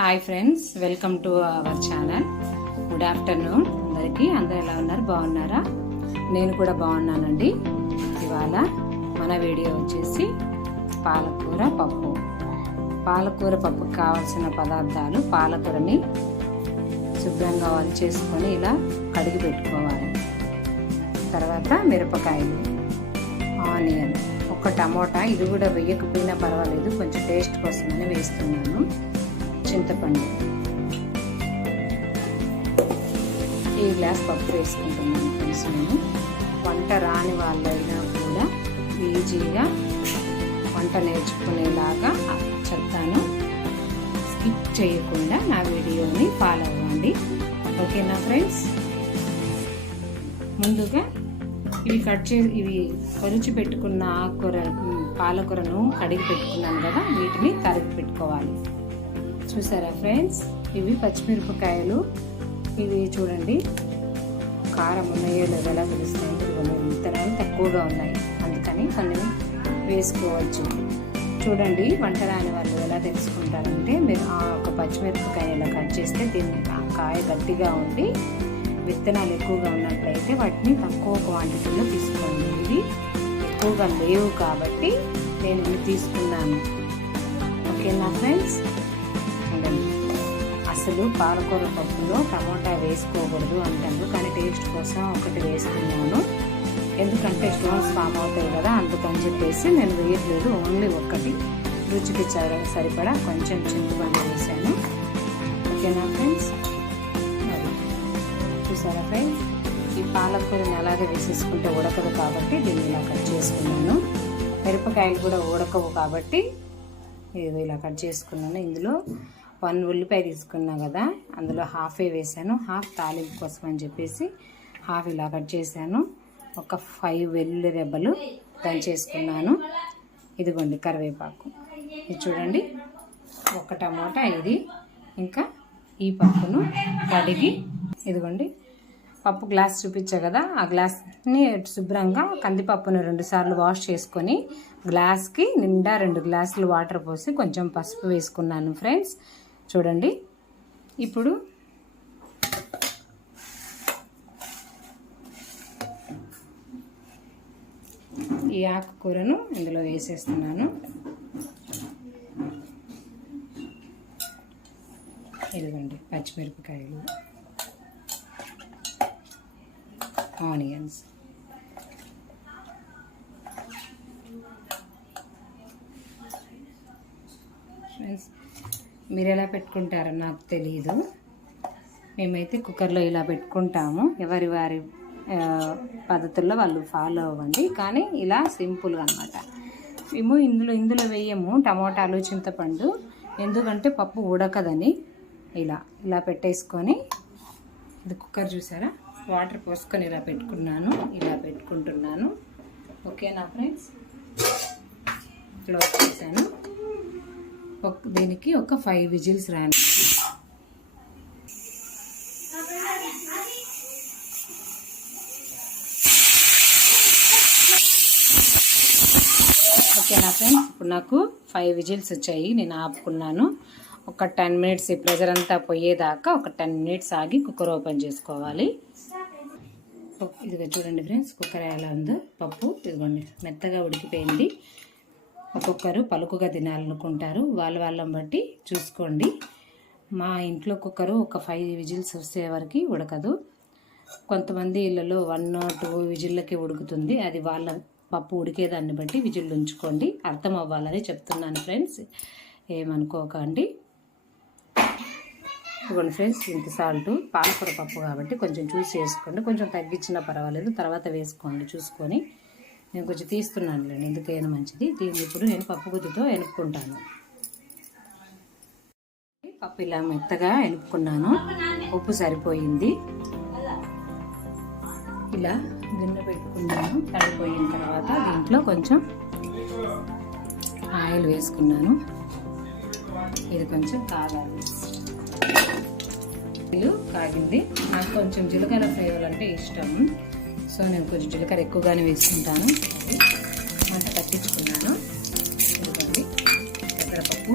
Hi friends welcome to our channel good afternoon అందరికీ అందరు ఎలా ఉన్నారు? బాగున్నారా? నేను కూడా బాగున్నానండి. ఇవాళ మన వీడియో వచ్చేసి పాలకూర పప్పు. పాలకూర పప్పుకి కావాల్సిన పదార్థాలు పాలకూరని శుభ్రంగా వాళ్ళు చేసుకొని ఇలా కడిగి పెట్టుకోవాలి. తర్వాత మిరపకాయలు ఆనియన్ ఒక టమోటా. ఇది కూడా వేయకపోయినా పర్వాలేదు. కొంచెం టేస్ట్ కోసమని వేస్తున్నాను. చింతపండు. ఈ గ్లాస్ పప్పు వేసుకుంటున్నాను ఫ్రెండ్స్ నేను. వంట రాని వాళ్ళైనా కూడా ఈజీగా వంట నేర్చుకునేలాగా చెప్తాను. స్కిప్ చేయకుండా నా వీడియోని ఫాలో అవ్వండి. ఓకేనా ఫ్రెండ్స్? ముందుగా ఇవి కట్ చే ఇవి పరుచి పెట్టుకున్న ఆకుకూర పాలకూరను కడిగి పెట్టుకున్నాను కదా వీటిని తరిగి పెట్టుకోవాలి. చూసారా ఫ్రెండ్స్? ఇవి పచ్చిమిరపకాయలు. ఇవి చూడండి. కారం ఉన్నాయో లేదో ఎలా తెలుస్తాయి? విత్తనాలు తక్కువగా ఉన్నాయి. అందుకని కొన్ని వేసుకోవచ్చు. చూడండి వంట రాని వాళ్ళు ఎలా తెలుసుకుంటారంటే మీరు ఆ ఒక పచ్చిమిరపకాయ ఇలా కట్ చేస్తే దీన్ని ఆ కాయ గట్టిగా ఉండి విత్తనాలు ఎక్కువగా ఉన్నట్లయితే వాటిని తక్కువ క్వాంటిటీలో తీసుకోండి. ఇవి ఎక్కువగా లేవు కాబట్టి నేను ఇవి తీసుకున్నాను. ఓకేనా ఫ్రెండ్స్? అసలు పాలకూర పప్పులో టమోటా వేసుకోకూడదు అంటాను కానీ టేస్ట్ కోసం ఒకటి వేసుకున్నాను. ఎందుకంటే స్టోన్స్ ఫామ్ అవుతాయి కదా అందుకని చెప్పేసి నేను వేయట్లేదు. ఓన్లీ ఒక్కటి రుచికి చ- సరిపడా కొంచెం చింతపండు వేసాను. ఓకేనా ఫ్రెండ్స్? మరి చూసారా ఫ్రెండ్స్? ఈ పాలకూరని అలాగే వేసేసుకుంటే ఉడకదు కాబట్టి దీన్ని ఇలా కట్ చేసుకున్నాను. మిరపకాయలు కూడా ఉడకవు కాబట్టి ఇది ఇలా కట్ చేసుకున్నాను ఇందులో. వన్ ఉల్లిపాయ తీసుకున్నా కదా అందులో హాఫే వేసాను. హాఫ్ తాలింపు కోసం అని చెప్పేసి హాఫ్ ఇలా కట్ చేశాను. ఒక ఫైవ్ వెల్లుల్లి రెబ్బలు దంచేసుకున్నాను. ఇదిగోండి కరివేపాకు. ఇది చూడండి ఒక టమోటా ఇది. ఇంకా ఈ పప్పును కడిగి ఇదిగోండి పప్పు గ్లాస్ చూపించా కదా ఆ గ్లాస్ని శుభ్రంగా కందిపప్పును రెండు సార్లు వాష్ చేసుకొని గ్లాస్కి నిండా రెండు గ్లాసులు వాటర్ పోసి కొంచెం పసుపు వేసుకున్నాను ఫ్రెండ్స్. చూడండి. ఇప్పుడు ఈ ఆకుకూరను ఇందులో వేసేస్తున్నాను. ఇదిగోండి పచ్చిమిరపకాయలు ఆనియన్స్. ఫ్రెండ్స్ మీరు ఎలా పెట్టుకుంటారో నాకు తెలియదు మేమైతే కుక్కర్లో ఇలా పెట్టుకుంటాము. ఎవరి వారి పద్ధతుల్లో వాళ్ళు ఫాలో అవ్వండి. కానీ ఇలా సింపుల్గా అనమాట మేము ఇందులో ఇందులో వేయము టమోటాలు చింతపండు. ఎందుకంటే పప్పు ఉడకదని ఇలా ఇలా పెట్టేసుకొని ఇది కుక్కర్ చూసారా? వాటర్ పోసుకొని ఇలా పెట్టుకున్నాను. ఇలా పెట్టుకుంటున్నాను. ఓకేనా ఫ్రెండ్స్? క్లోజ్ చేశాను. దీనికి ఒక ఫైవ్ విజిల్స్ రాను ఓకేనా ఫ్రెండ్స్ ఇప్పుడు నాకు ఫైవ్ విజిల్స్ వచ్చాయి. నేను ఆపుకున్నాను. ఒక టెన్ మినిట్స్ ఈ ప్రెజర్ అంతా పోయేదాకా ఒక టెన్ మినిట్స్ ఆగి కుక్కర్ ఓపెన్ చేసుకోవాలి. ఇదిగో చూడండి ఫ్రెండ్స్ కుక్కర్ ఎలా ఉందో. పప్పు ఇదిగోండి మెత్తగా ఉడికిపోయింది. ఒక్కొక్కరు పలుకుగా తినాలనుకుంటారు. వాళ్ళ వాళ్ళని బట్టి చూసుకోండి. మా ఇంట్లో కుక్కరు ఒక ఫైవ్ విజిల్స్ వచ్చే వరకు ఉడకదు. కొంతమంది ఇళ్ళలో వన్ టూ విజిల్లకి ఉడుకుతుంది. అది వాళ్ళ పప్పు ఉడికేదాన్ని బట్టి విజిల్ ఉంచుకోండి. అర్థం అవ్వాలని చెప్తున్నాను ఫ్రెండ్స్ ఏమనుకోకండి. ఇవ్వండి ఫ్రెండ్స్ ఇంత సాల్ట్ పాలకూర పప్పు కాబట్టి కొంచెం చూసి వేసుకోండి. కొంచెం తగ్గించినా పర్వాలేదు. తర్వాత వేసుకోండి చూసుకొని. నేను కొంచెం తీస్తున్నాను లేండి ఎందుకైనా మంచిది. దీన్ని ఇప్పుడు నేను పప్పు గుద్దుతో ఎనుక్కుంటాను. పప్పు ఇలా మెత్తగా ఎనుపుకున్నాను ఉప్పు సరిపోయింది. ఇలా గిన్నె పెట్టుకున్నాను. తడిపోయిన తర్వాత దీంట్లో కొంచెం ఆయిల్ వేసుకున్నాను. ఇది కొంచెం కాగాలి కాగింది. నాకు కొంచెం జీలకర్ర ఫ్లేవర్ అంటే ఇష్టం. సో నేను కొంచెం జీలకర్ర ఎక్కువగానే వేసుకుంటాను. మంట కట్టించుకున్నాను ఇదిగోండి. పెసరపప్పు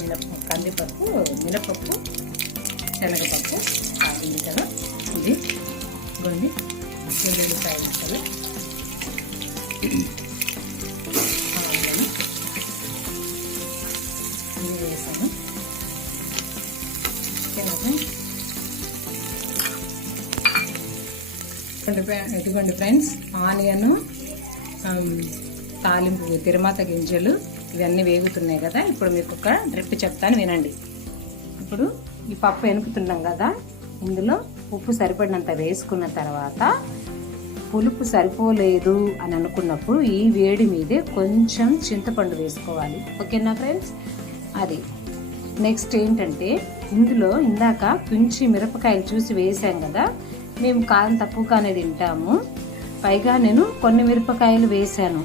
మినప కందిపప్పు మినపప్పు శనగపప్పు కాగింది కదా ఇది ఇవ్వండి వెల్లుల్లిపాయలు ముక్కలు. ఆవాలు ఇది వేసాను. ఓకేనా ఇదిగోండి ఇదిగోండి ఫ్రెండ్స్ ఆనియన్ తాలింపు తిరుమాత గింజలు ఇవన్నీ వేగుతున్నాయి కదా. ఇప్పుడు మీకు ఒక డ్రిప్ చెప్తాను వినండి. ఇప్పుడు ఈ పప్పు వెనుకుతున్నాం కదా ఇందులో ఉప్పు సరిపడినంత వేసుకున్న తర్వాత పులుపు సరిపోలేదు అని అనుకున్నప్పుడు ఈ వేడి మీదే కొంచెం చింతపండు వేసుకోవాలి. ఓకేనా ఫ్రెండ్స్? అది. నెక్స్ట్ ఏంటంటే ఇందులో ఇందాక కుంచి మిరపకాయలు చూసి వేసాం కదా మేము కారం తక్కువగానే తింటాము. పైగా నేను కొన్ని మిరపకాయలు వేసాను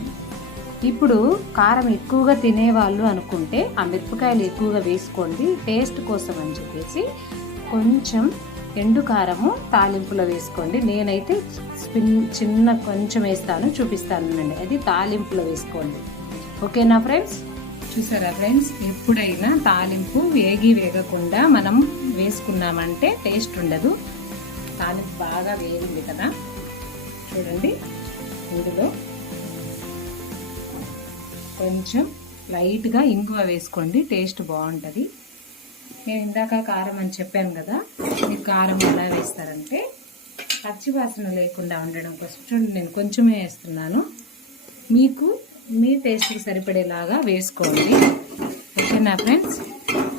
ఇప్పుడు కారం ఎక్కువగా తినేవాళ్ళు అనుకుంటే ఆ మిరపకాయలు ఎక్కువగా వేసుకోండి. టేస్ట్ కోసం అని చెప్పేసి కొంచెం ఎండు కారము తాలింపులో వేసుకోండి. నేనైతే స్పిన్ చిన్న కొంచెం వేస్తాను చూపిస్తాను అండి అది తాలింపులో వేసుకోండి. ఓకేనా ఫ్రెండ్స్? చూసారా ఫ్రెండ్స్? ఎప్పుడైనా తాలింపు వేగి వేగకుండా మనం వేసుకున్నామంటే టేస్ట్ ఉండదు. తాలింపు బాగా వేగింది కదా. చూడండి. ఇందులో కొంచెం లైట్గా ఇంగువ వేసుకోండి. టేస్ట్ బాగుంటుంది. నేను ఇందాక కారం అని చెప్పాను కదా. మీరు కారం ఎలా వేస్తారంటే పచ్చి వాసన లేకుండా ఉండడం కోసం చూడండి నేను కొంచెమే వేస్తున్నాను. మీకు మీ టేస్ట్కి సరిపడేలాగా వేసుకోండి. ఓకేనా ఫ్రెండ్స్?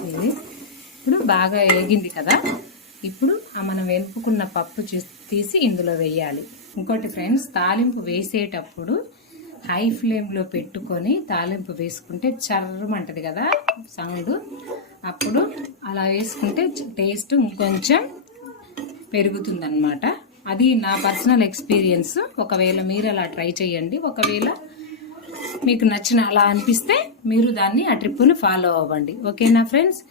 ఇది ఇప్పుడు బాగా వేగింది కదా. ఇప్పుడు మనం వెనుపుకున్న పప్పు తీసి ఇందులో వేయాలి. ఇంకోటి ఫ్రెండ్స్ తాలింపు వేసేటప్పుడు హై ఫ్లేమ్లో పెట్టుకొని తాలింపు వేసుకుంటే చర్రమంటది కదా సౌండ్. అప్పుడు అలా వేసుకుంటే టేస్ట్ ఇంకొంచెం పెరుగుతుందన్నమాట. అది నా పర్సనల్ ఎక్స్పీరియన్స్. ఒకవేళ మీరు అలా ట్రై చేయండి. ఒకవేళ మీకు నచ్చిన అలా అనిపిస్తే మీరు దాన్ని ఆ ట్రిప్పుని ఫాలో అవ్వండి. ఓకేనా ఫ్రెండ్స్?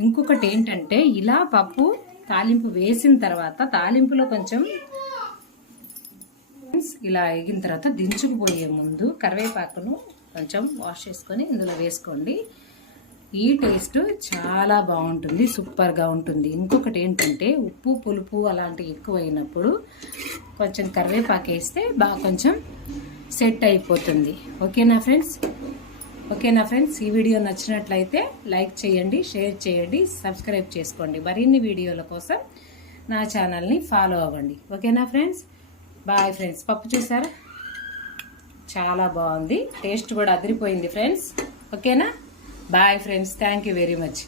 ఇంకొకటి ఏంటంటే ఇలా పప్పు తాలింపు వేసిన తర్వాత తాలింపులో కొంచెం ఫ్రెండ్స్, ఇలా ఎగిన తర్వాత దించుకుపోయే ముందు కరివేపాకును కొంచెం వాష్ చేసుకొని ఇందులో వేసుకోండి. ఈ టేస్ట్ చాలా బాగుంటుంది సూపర్గా ఉంటుంది. ఇంకొకటి ఏంటంటే ఉప్పు పులుపు అలాంటివి ఎక్కువైనప్పుడు కొంచెం కరివేపాకు వేస్తే బాగా కొంచెం సెట్ అయిపోతుంది. ఓకేనా ఫ్రెండ్స్? ఓకేనా ఫ్రెండ్స్? ఈ వీడియో నచ్చినట్లయితే లైక్ చేయండి షేర్ చేయండి సబ్స్క్రైబ్ చేసుకోండి. మరిన్ని వీడియోల కోసం నా ఛానల్ని ఫాలో అవ్వండి. ఓకేనా ఫ్రెండ్స్? Bye friends. పప్పు చూసారా? చాలా బాగుంది. టేస్ట్ కూడా అదిరిపోయింది ఫ్రెండ్స్. ఓకేనా? Bye friends. Thank you very much.